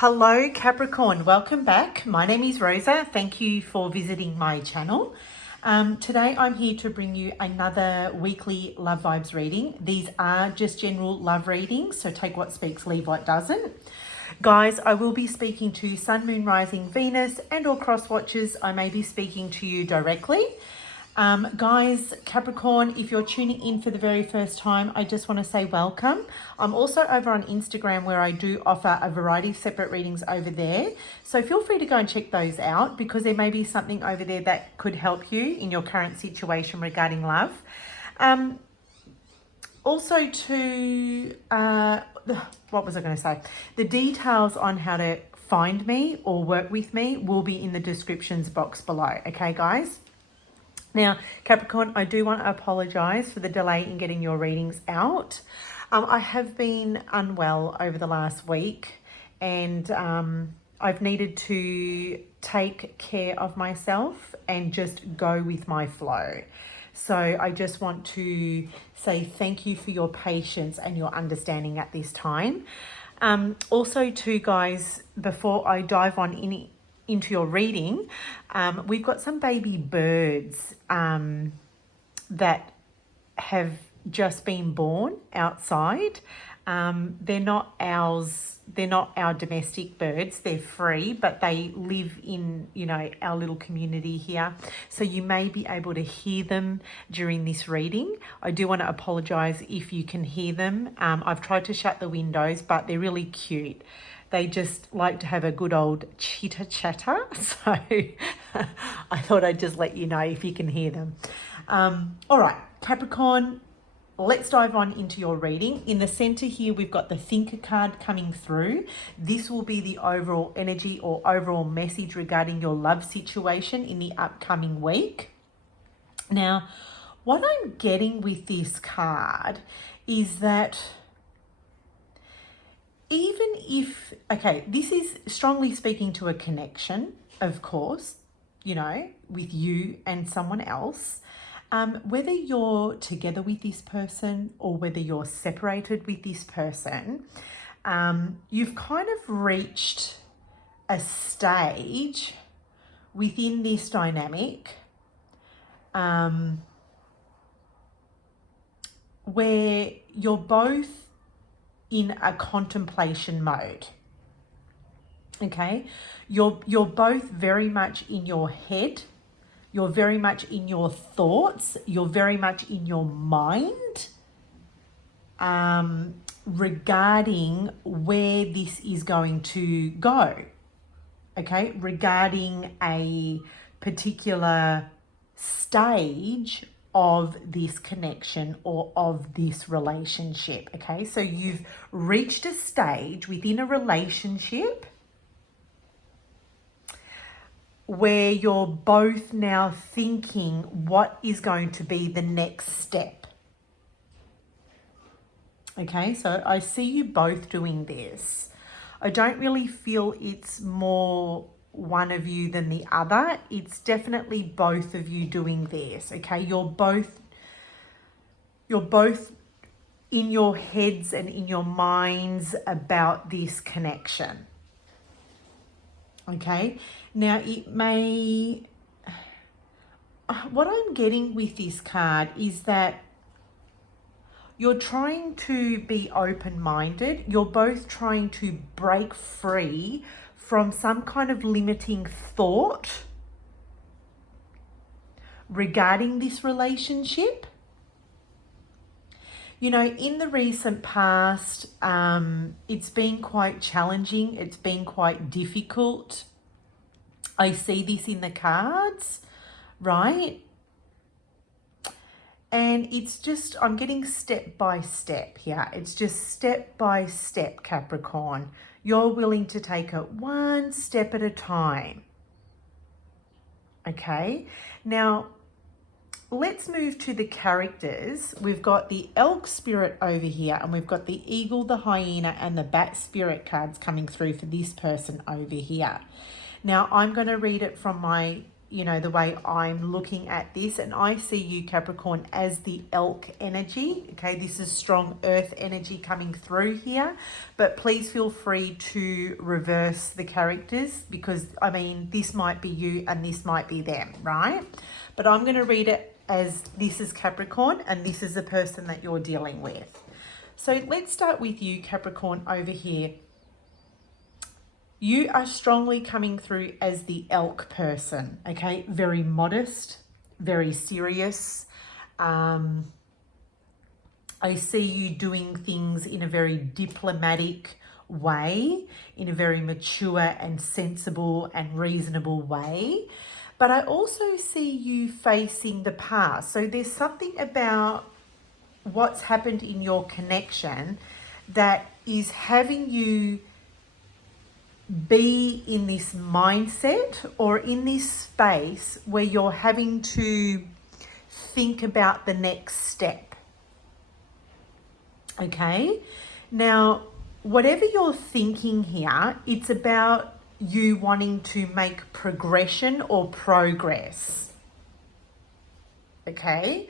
Hello Capricorn, welcome back. My name is Rosa. Thank you for visiting my channel. Today I'm here to bring you another weekly love vibes reading. These are just general love readings, so take what speaks, leave what doesn't. Guys, I will be speaking to Sun, Moon, Rising, Venus and or cross watchers. I may be speaking to you directly. Guys, Capricorn, if you're tuning in for the very first time, I just want to say welcome. I'm also over on Instagram where I do offer a variety of separate readings over there. So feel free to go and check those out because there may be something over there that could help you in your current situation regarding love. Also to, what was I going to say? The details on how to find me or work with me will be in the descriptions box below. Okay, guys? Now, Capricorn, I do want to apologise for the delay in getting your readings out. I have been unwell over the last week and I've needed to take care of myself and just go with my flow. So I just want to say thank you for your patience and your understanding at this time. Also too, guys, before I dive on into your reading, we've got some baby birds that have just been born outside. They're not ours, they're not our domestic birds, they're free, but they live in, you know, our little community here. So you may be able to hear them during this reading. I do want to apologize if you can hear them. I've tried to shut the windows, but they're really cute. They just like to have a good old chitter chatter. So I thought I'd just let you know if you can hear them. All right, Capricorn, let's dive on into your reading. In the center here, we've got the Thinker card coming through. This will be the overall energy or overall message regarding your love situation in the upcoming week. Now, what I'm getting with this card is that even if, okay, this is strongly speaking to a connection, of course, you know, with you and someone else, whether you're together with this person or whether you're separated with this person, you've kind of reached a stage within this dynamic where you're both in a contemplation mode. Okay, you're both very much in your head, you're very much in your thoughts, you're very much in your mind regarding where this is going to go. Okay, regarding a particular stage of this connection or of this relationship. Okay, so you've reached a stage within a relationship where you're both now thinking what is going to be the next step. Okay, so I see you both doing this. I don't really feel it's more one of you than the other. It's definitely both of you doing this. Okay, you're both in your heads and in your minds about this connection. Okay, now it may, what I'm getting with this card is that you're trying to be open-minded. You're both trying to break free from some kind of limiting thought regarding this relationship. You know, in the recent past, it's been quite challenging. It's been quite difficult. I see this in the cards, right? And it's just, I'm getting step by step here. It's just step by step, Capricorn. You're willing to take it one step at a time. Okay, now let's move to the characters. We've got the elk spirit over here and we've got the eagle, the hyena and the bat spirit cards coming through for this person over here. Now I'm going to read it from my you know, the way I'm looking at this, and I see you, Capricorn, as the elk energy. Okay, this is strong earth energy coming through here, but please feel free to reverse the characters, because I mean, this might be you and this might be them, right? But I'm going to read it as this is Capricorn and this is the person that you're dealing with. So let's start with you, Capricorn, over here. You are strongly coming through as the elk person, okay? Very modest, very serious. I see you doing things in a very diplomatic way, in a very mature and sensible and reasonable way. But I also see you facing the past. So there's something about what's happened in your connection that is having you be in this mindset or in this space where you're having to think about the next step. Okay? Now, whatever you're thinking here, it's about you wanting to make progression or progress. Okay?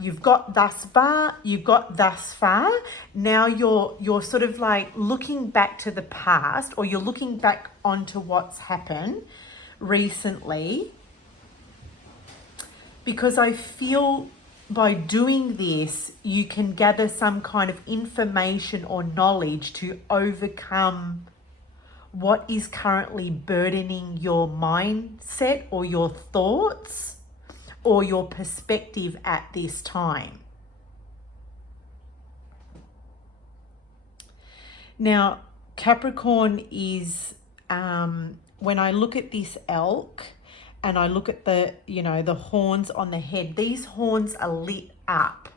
You've got thus far, now you're sort of like looking back to the past, or you're looking back onto what's happened recently, because I feel by doing this you can gather some kind of information or knowledge to overcome what is currently burdening your mindset or your thoughts or your perspective at this time. Now, Capricorn is, when I look at this elk and I look at the, you know, the horns on the head, these horns are lit up,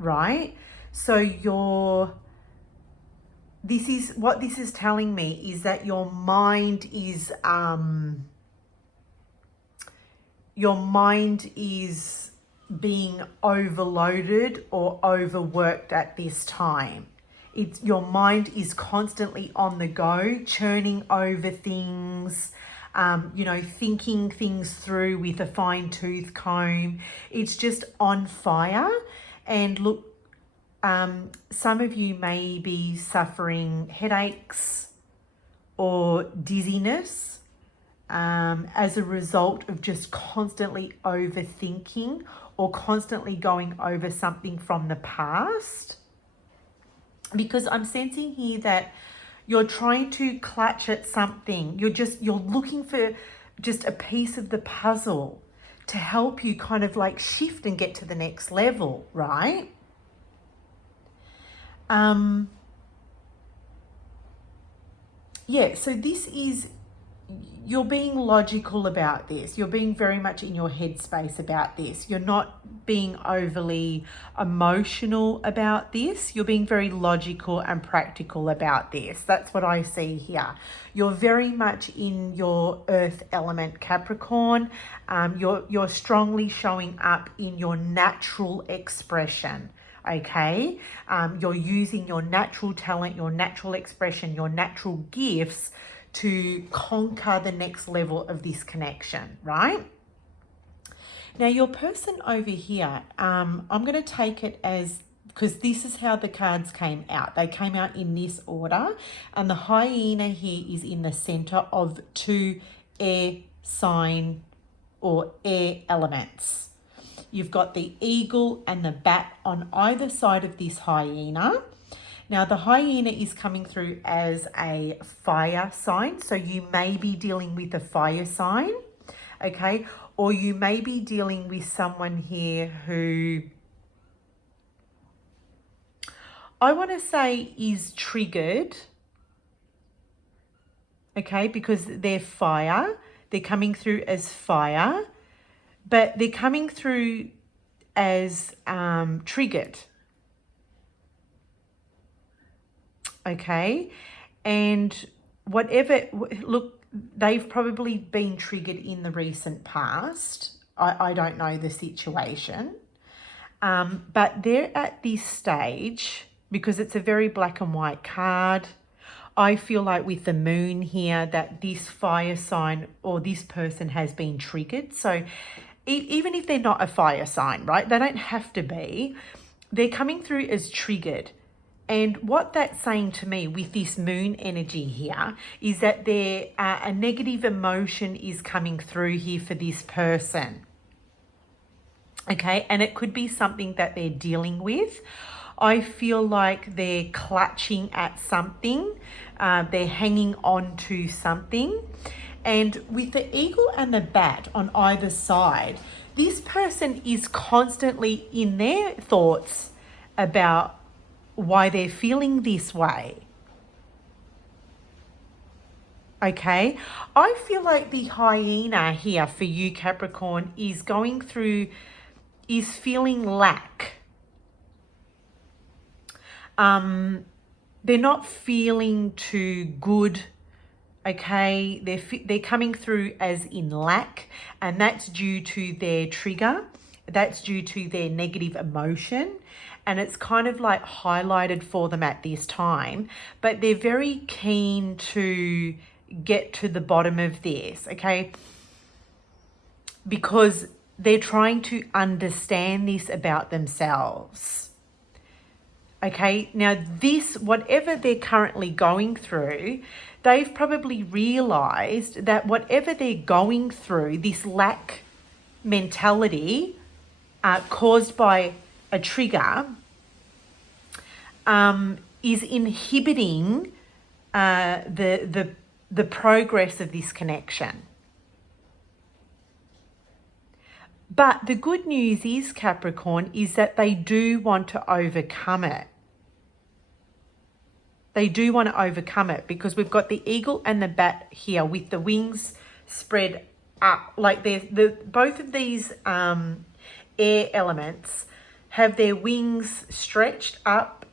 right? So this is telling me is that your mind is being overloaded or overworked at this time. Your mind is constantly on the go, churning over things, you know, thinking things through with a fine-tooth comb. It's just on fire. And look, some of you may be suffering headaches or dizziness as a result of just constantly overthinking or constantly going over something from the past. Because I'm sensing here that you're trying to clutch at something. You're looking for just a piece of the puzzle to help you kind of like shift and get to the next level, right? Yeah, so this is, you're being logical about this. You're being very much in your headspace about this. You're not being overly emotional about this. You're being very logical and practical about this. That's what I see here. You're very much in your earth element, Capricorn. You're strongly showing up in your natural expression. Okay, you're using your natural talent, your natural expression, your natural gifts to conquer the next level of this connection, right? Now, your person over here, I'm going to take it as, because this is how the cards came out. They came out in this order, and the hyena here is in the center of two air sign or air elements. You've got the eagle and the bat on either side of this hyena. Now, the hyena is coming through as a fire sign. So you may be dealing with a fire sign, okay? Or you may be dealing with someone here who I want to say is triggered, okay? Because they're fire. They're coming through as fire, but they're coming through as triggered. Okay, and whatever, look, they've probably been triggered in the recent past. I don't know the situation, but they're at this stage because it's a very black and white card. I feel like with the moon here that this fire sign or this person has been triggered. So even if they're not a fire sign, right? They don't have to be. They're coming through as triggered. And what that's saying to me with this moon energy here is that there a negative emotion is coming through here for this person. Okay, and it could be something that they're dealing with. I feel like they're clutching at something. They're hanging on to something. And with the eagle and the bat on either side, this person is constantly in their thoughts about why they're feeling this way. Okay, I feel like the hyena here for you, Capricorn, is feeling lack. They're not feeling too good. Okay, they're coming through as in lack, and that's due to their trigger. That's due to their negative emotion, and it's kind of like highlighted for them at this time, but they're very keen to get to the bottom of this, okay? Because they're trying to understand this about themselves. Okay, now this, whatever they're currently going through, they've probably realized that whatever they're going through, this lack mentality caused by a trigger, is inhibiting the progress of this connection. But the good news is, Capricorn, is that they do want to overcome it. They do want to overcome it because we've got the eagle and the bat here with the wings spread up. Like both of these air elements have their wings stretched up,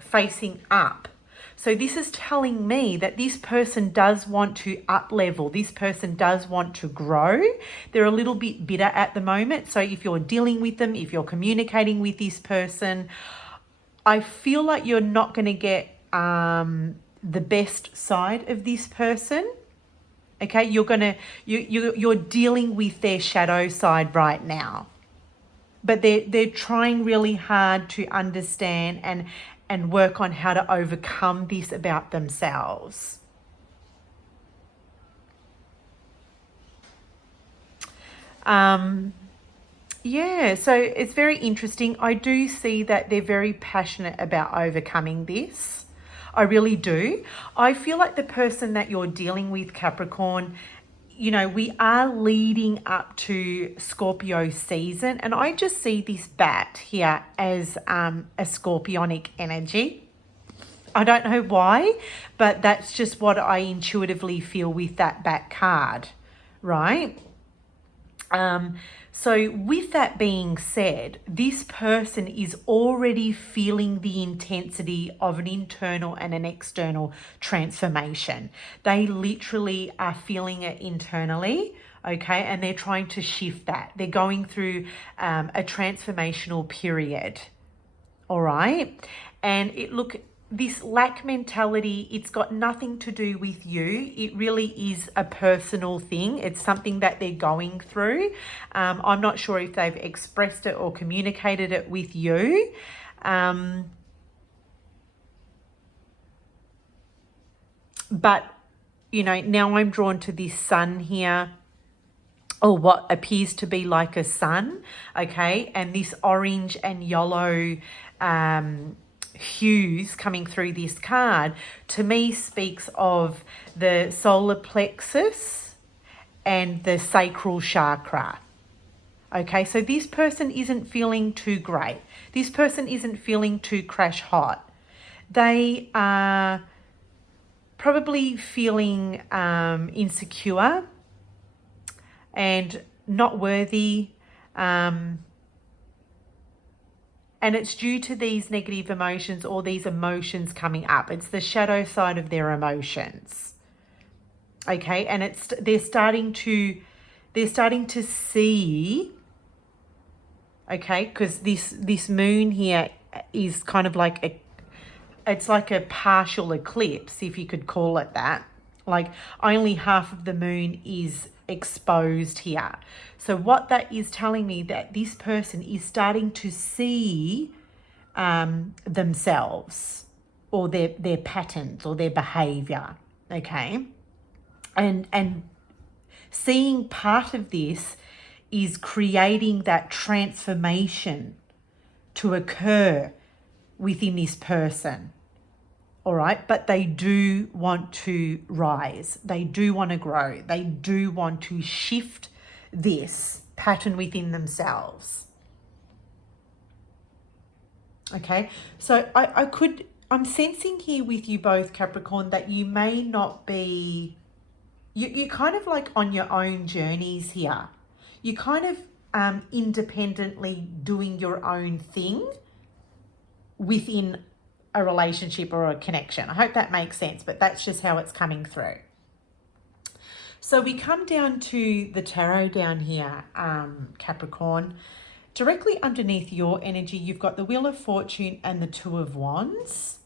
facing up. So this is telling me that this person does want to up level. This person does want to grow. They're a little bit bitter at the moment. So if you're dealing with them, if you're communicating with this person, I feel like you're not going to get the best side of this person. Okay, you're dealing with their shadow side right now. But they're trying really hard to understand and work on how to overcome this about themselves. Yeah, so it's very interesting. I do see that they're very passionate about overcoming this. I really do. I feel like the person that you're dealing with, Capricorn, you know, we are leading up to Scorpio season, and I just see this bat here as a scorpionic energy. I don't know why, but that's just what I intuitively feel with that bat card, right? So with that being said, this person is already feeling the intensity of an internal and an external transformation. They literally are feeling it internally, okay? And they're trying to shift that. They're going through a transformational period, all right? And this lack mentality, it's got nothing to do with you. It really is a personal thing. It's something that they're going through. I'm not sure if they've expressed it or communicated it with you. But, you know, now I'm drawn to this sun here, or what appears to be like a sun, okay? And this orange and yellow hues coming through this card to me speaks of the solar plexus and the sacral chakra. Okay, so this person isn't feeling too great. This person isn't feeling too crash hot. They are probably feeling insecure and not worthy, and it's due to these negative emotions or these emotions coming up. It's the shadow side of their emotions. Okay, and they're starting to see, okay, because this moon here is kind of like it's like a partial eclipse, if you could call it that. Like only half of the moon is exposed here. So what that is telling me, that this person is starting to see themselves or their patterns or their behavior, okay? And seeing part of this is creating that transformation to occur within this person, all right? But they do want to rise. They do want to grow. They do want to shift this pattern within themselves. Okay, so I'm sensing here with you both, Capricorn, that you may not be, you're kind of like on your own journeys here. You're kind of independently doing your own thing within a relationship or a connection. I hope that makes sense, but that's just how it's coming through. So we come down to the tarot down here, Capricorn. Directly underneath your energy, you've got the Wheel of Fortune and the Two of Wands.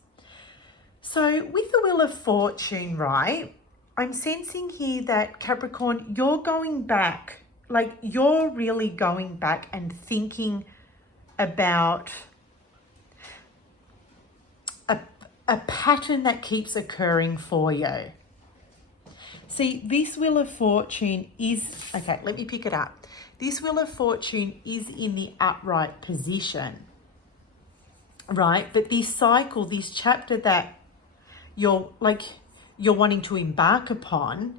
So with the Wheel of Fortune, right, I'm sensing here that Capricorn, you're going back, like you're really going back and thinking about a pattern that keeps occurring for you. See, this Wheel of Fortune is, okay, let me pick it up. This Wheel of Fortune is in the upright position, right? But this cycle, this chapter that you're wanting to embark upon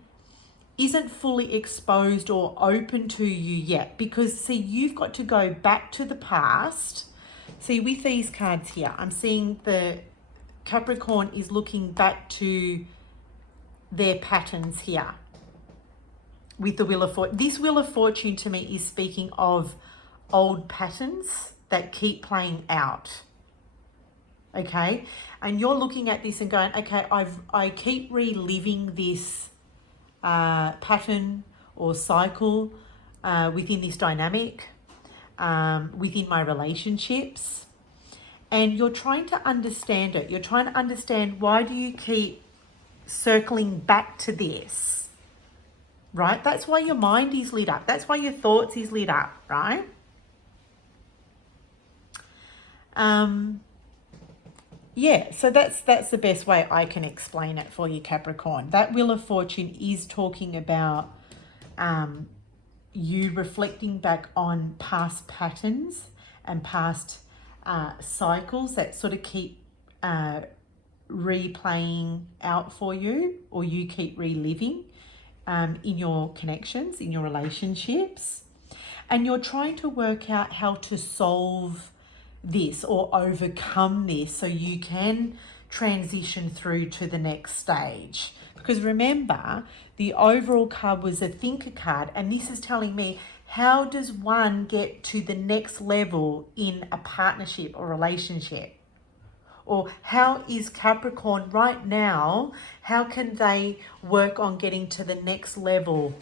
isn't fully exposed or open to you yet, because see, you've got to go back to the past. See, with these cards here, I'm seeing the Capricorn is looking back to their patterns here with the Wheel of Fortune. This Wheel of Fortune to me is speaking of old patterns that keep playing out. Okay, and you're looking at this and going, okay, I keep reliving this pattern or cycle within this dynamic, within my relationships, and you're trying to understand it. You're trying to understand, why do you keep circling back to this, right? That's why your mind is lit up. That's why your thoughts is lit up, right? Yeah, so that's the best way I can explain it for you, Capricorn. That Wheel of Fortune is talking about you reflecting back on past patterns and past cycles that sort of keep replaying out for you, or you keep reliving in your connections, in your relationships. And you're trying to work out how to solve this or overcome this so you can transition through to the next stage. Because remember, the overall card was a thinker card, and this is telling me, how does one get to the next level in a partnership or relationship? Or how is Capricorn right now, how can they work on getting to the next level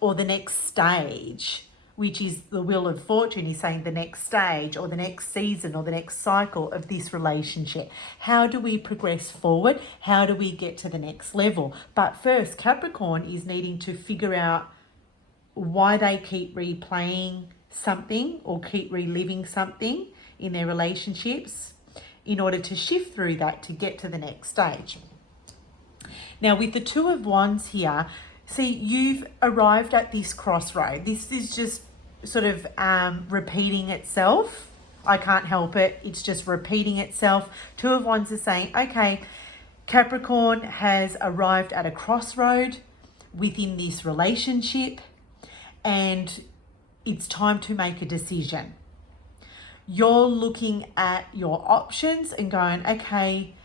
or the next stage, which is the Wheel of Fortune is saying the next stage or the next season or the next cycle of this relationship. How do we progress forward? How do we get to the next level? But first, Capricorn is needing to figure out why they keep replaying something or keep reliving something in their relationships in order to shift through that to get to the next stage. Now, with the Two of Wands here, see, you've arrived at this crossroad. This is just sort of repeating itself. I can't help it. It's just repeating itself. Two of Wands is saying, okay, Capricorn has arrived at a crossroad within this relationship, and it's time to make a decision. You're looking at your options and going, okay,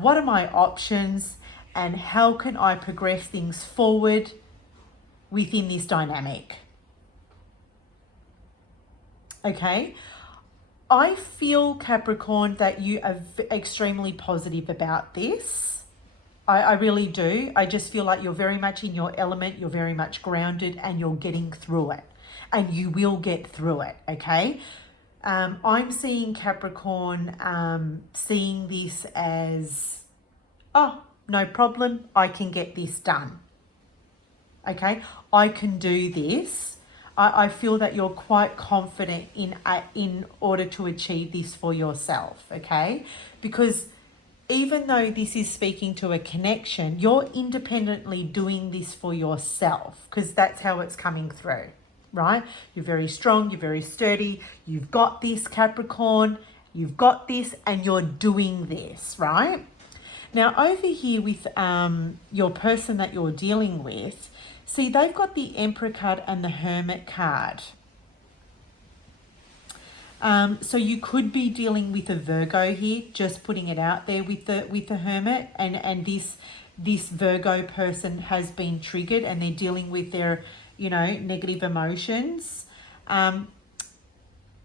what are my options and how can I progress things forward within this dynamic? Okay, I feel, Capricorn, that you are extremely positive about this. I really do. I just feel like you're very much in your element, you're very much grounded, and you're getting through it. And you will get through it, okay? I'm seeing Capricorn seeing this as, oh, no problem, I can get this done. Okay, I can do this. I feel that you're quite confident in order to achieve this for yourself, okay? Because even though this is speaking to a connection, you're independently doing this for yourself, because that's how it's coming through, right? You're very strong, you're very sturdy, you've got this, Capricorn, you've got this, and you're doing this, right? Now, over here with your person that you're dealing with, see, they've got the Emperor card and the Hermit card. So you could be dealing with a Virgo here, just putting it out there with the Hermit, and this Virgo person has been triggered and they're dealing with their, you know, negative emotions. And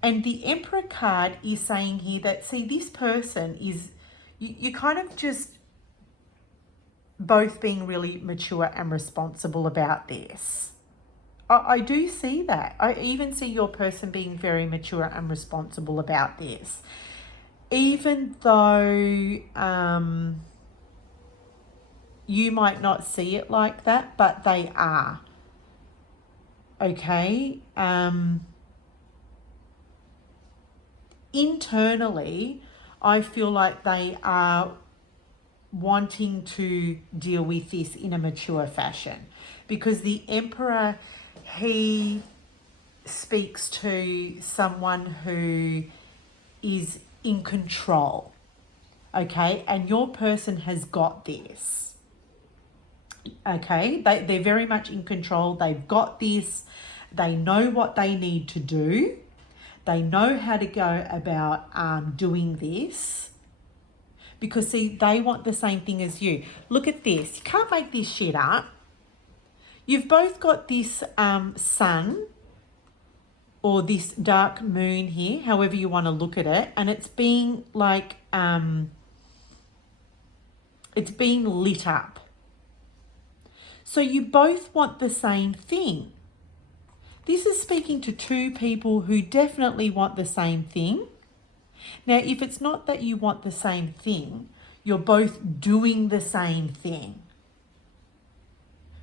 the Emperor card is saying here that, see, this person is, you kind of just both being really mature and responsible about this. I do see that. I even see your person being very mature and responsible about this. Even though you might not see it like that, but they are. Okay? Internally, I feel like they are wanting to deal with this in a mature fashion, because the Emperor, he speaks to someone who is in control, okay? And your person has got this, okay? They're very much in control. They've got this. They know what they need to do. They know how to go about doing this. Because, see, they want the same thing as you. Look at this. You can't make this shit up. You've both got this sun or this dark moon here, however you want to look at it, and it's being like, it's being lit up. So you both want the same thing. This is speaking to two people who definitely want the same thing. Now, if it's not that you want the same thing, you're both doing the same thing,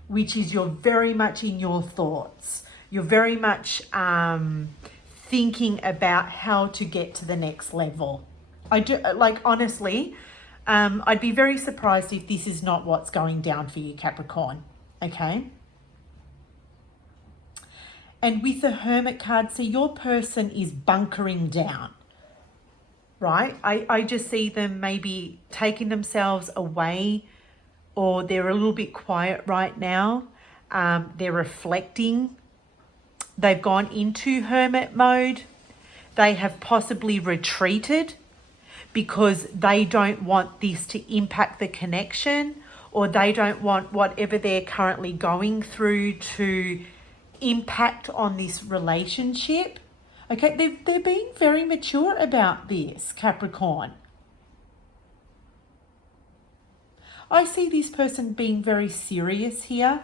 which is you're very much in your thoughts. You're very much thinking about how to get to the next level. I do, like, honestly, I'd be very surprised if this is not what's going down for you, Capricorn, okay? And with the Hermit card, see, your person is bunkering down. Right? I just see them maybe taking themselves away, or they're a little bit quiet right now. They're reflecting. They've gone into hermit mode. They have possibly retreated because they don't want this to impact the connection, or they don't want whatever they're currently going through to impact on this relationship. Okay, they're being very mature about this, Capricorn. I see this person being very serious here.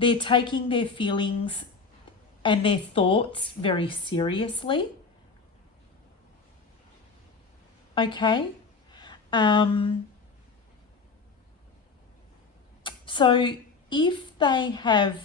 They're taking their feelings and their thoughts very seriously. Okay. So if they have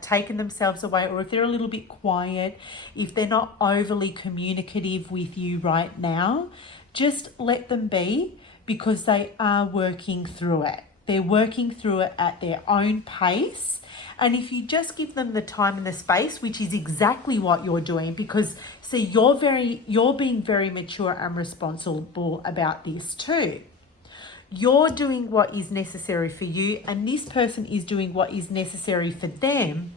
taken themselves away, or if they're a little bit quiet, if they're not overly communicative with you right now, just let them be, because they are working through it. They're working through it at their own pace. And if you just give them the time and the space, which is exactly what you're doing, because see, you're being very mature and responsible about this too. You're doing what is necessary for you, and this person is doing what is necessary for them,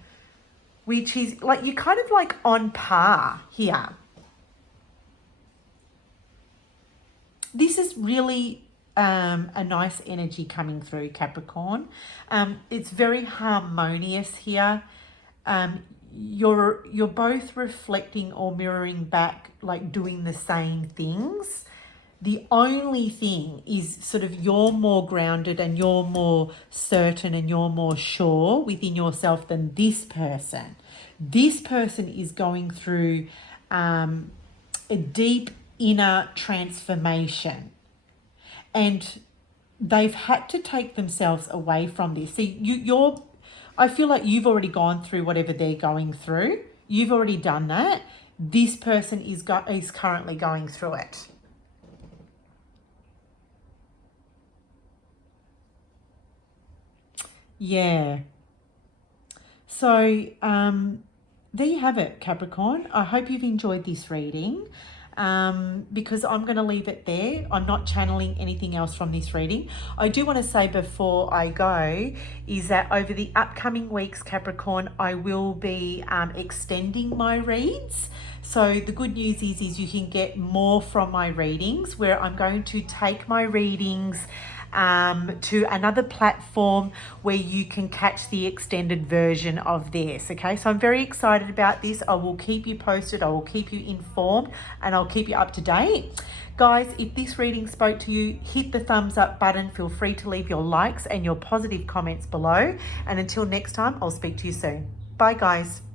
which is like, you're kind of like on par here. This is really a nice energy coming through, Capricorn. It's very harmonious here. You're both reflecting or mirroring back, like doing the same things. The only thing is sort of you're more grounded and you're more certain and you're more sure within yourself than this person. This person is going through a deep inner transformation. And they've had to take themselves away from this. See, I feel like you've already gone through whatever they're going through. You've already done that. This person is currently going through it. Yeah. So, there you have it, Capricorn. I hope you've enjoyed this reading. Because I'm going to leave it there. I'm not channeling anything else from this reading. I do want to say before I go is that over the upcoming weeks, Capricorn, I will be extending my reads. So the good news is you can get more from my readings, where I'm going to take my readings to another platform where you can catch the extended version of this. Okay, so I'm very excited about this. I will keep you posted, I will keep you informed, and I'll keep you up to date. Guys, if this reading spoke to you, hit the thumbs up button. Feel free to leave your likes and your positive comments below. And until next time, I'll speak to you soon. Bye, guys.